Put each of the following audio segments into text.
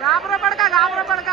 గాబరా పడక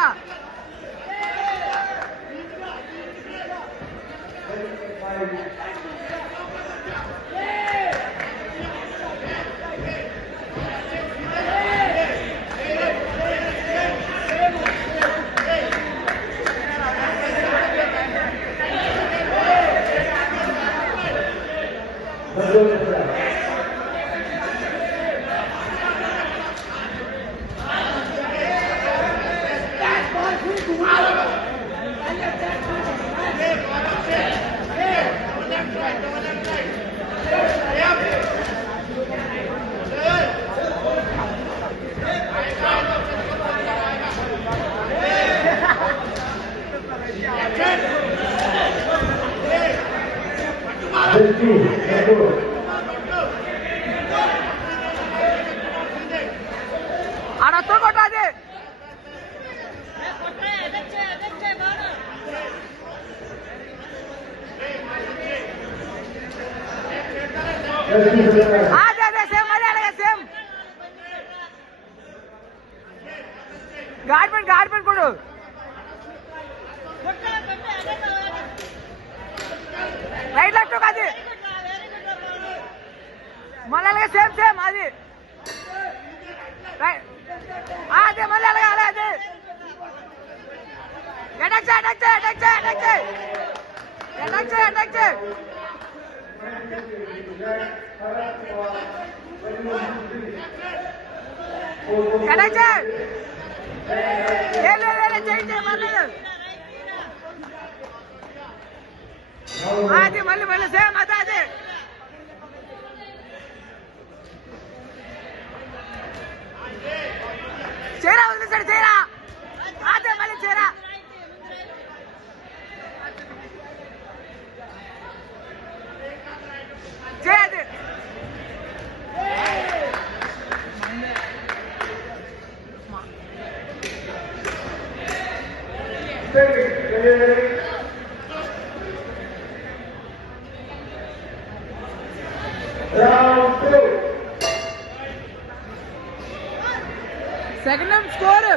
ఆడతో కొట్టాది అదే సేమ్ అదే అలాగే సేమ్ గాడ్ పెన్ కొడు రైట్ లెఫ్ట్ అది మళ్ళీ అలాగే సేమ్ అది అదే మళ్ళీ అలాగే అదే అటాక్ చేయి అది మళ్ళీ సేమ్ అదే చేరా వదిలేసాడు చేరా అదే మళ్ళీ చేరా చేయదు second round score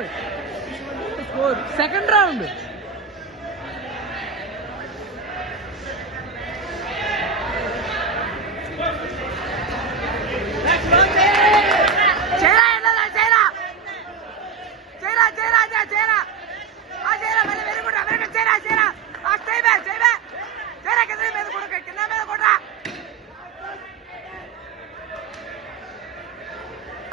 second round